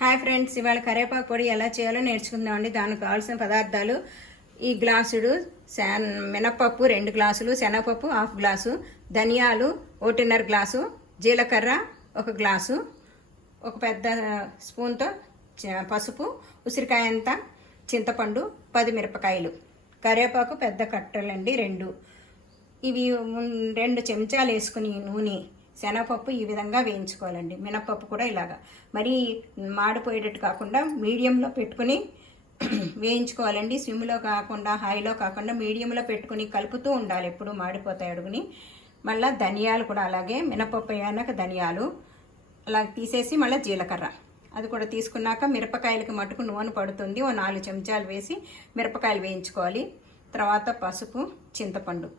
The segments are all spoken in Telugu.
హాయ్ ఫ్రెండ్స్, ఇవాళ కరివేపాకు పొడి ఎలా చేయాలో నేర్చుకుందామండి. దానికి కావాల్సిన పదార్థాలు ఈ గ్లాసుడు మినపప్పు 2 గ్లాసులు, శనగపప్పు 1/2 గ్లాసు, ధనియాలు 1.5 గ్లాసు, జీలకర్ర 1 గ్లాసు, ఒక పెద్ద స్పూన్తో పసుపు, ఉసిరికాయ అంత చింతపండు, 10 మిరపకాయలు, కరివేపాకు పెద్ద కట్టలండి 2. ఇవి 2 చెంచాలు వేసుకుని నూనె, శనగపప్పు ఈ విధంగా వేయించుకోవాలండి. మినపప్పు కూడా ఇలాగా మరీ మాడిపోయేటట్టు కాకుండా మీడియంలో పెట్టుకుని వేయించుకోవాలండి. స్విమ్లో కాకుండా హైలో కాకుండా మీడియంలో పెట్టుకుని కలుపుతూ ఉండాలి, ఎప్పుడు మాడిపోతాయి అడుగుని. మళ్ళీ ధనియాలు కూడా అలాగే, మినపప్పు అయ్యాక ధనియాలు అలా తీసేసి మళ్ళీ జీలకర్ర అది కూడా తీసుకున్నాక మిరపకాయలకి మటుకు నూనె పడుతుంది, 4 చెంచాలు వేసి మిరపకాయలు వేయించుకోవాలి. తర్వాత పసుపు, చింతపండు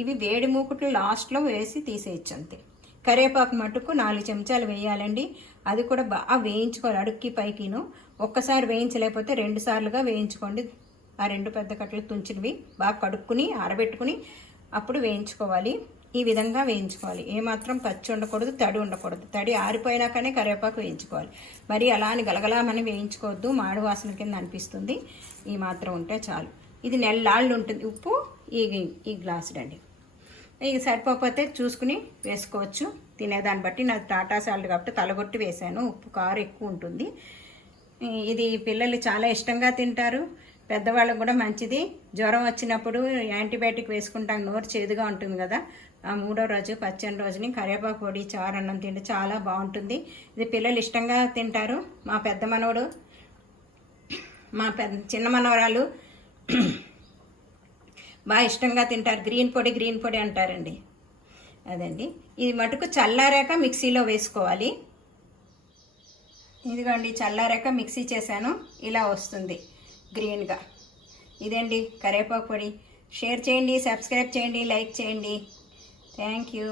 ఇవి వేడి మూకుట్లు లాస్ట్లో వేసి తీసేయచ్చు అంతే. కరివేపాకు మటుకు 4 చెంచాలు వేయాలండి. అది కూడా బాగా వేయించుకోవాలి, అడుక్కి పైకిను. ఒక్కసారి వేయించలేకపోతే 2 సార్లుగా వేయించుకోండి. ఆ 2 పెద్ద కట్టలు తుంచినవి బాగా కడుక్కుని ఆరబెట్టుకుని అప్పుడు వేయించుకోవాలి. ఈ విధంగా వేయించుకోవాలి. ఏమాత్రం పచ్చి ఉండకూడదు, తడి ఉండకూడదు. తడి ఆరిపోయినాకనే కరివేపాకు వేయించుకోవాలి. మరి అలా అని గలగలామని వేయించుకోవద్దు, మాడు వాసన కింద అనిపిస్తుంది. ఈ మాత్రం ఉంటే చాలు. ఇది నెల్లాళ్ళు ఉంటుంది. ఉప్పు ఈ గ్లాసుడండి. ఇది సరిపోతే చూసుకుని వేసుకోవచ్చు, తినేదాన్ని బట్టి. నాది టాటా సాల్ట్ కాబట్టి తలగొట్టి వేసాను, ఉప్పు కారం ఎక్కువ ఉంటుంది. ఇది పిల్లలు చాలా ఇష్టంగా తింటారు, పెద్దవాళ్ళకు కూడా మంచిది. జ్వరం వచ్చినప్పుడు యాంటీబయాటిక్ వేసుకుంటాం, నోరు చేదుగా ఉంటుంది కదా, ఆ 3వ రోజు పచ్చని రోజుని కరివేపాకు పొడి చారు అన్నం తింటే చాలా బాగుంటుంది. ఇది పిల్లలు ఇష్టంగా తింటారు. మా పెద్ద మనవడు, మా చిన్న మనవరాలు బాగా ఇష్టంగా తింటారు. గ్రీన్ పొడి అంటారండి. అదండి. ఇది మటుకు చల్లారాక మిక్సీలో వేసుకోవాలి. ఇదిగోండి, చల్లారాక మిక్సీ చేశాను, ఇలా వస్తుంది గ్రీన్గా. ఇదండి కరివేపాకు పొడి. షేర్ చేయండి, సబ్స్క్రైబ్ చేయండి, లైక్ చేయండి. Thank you.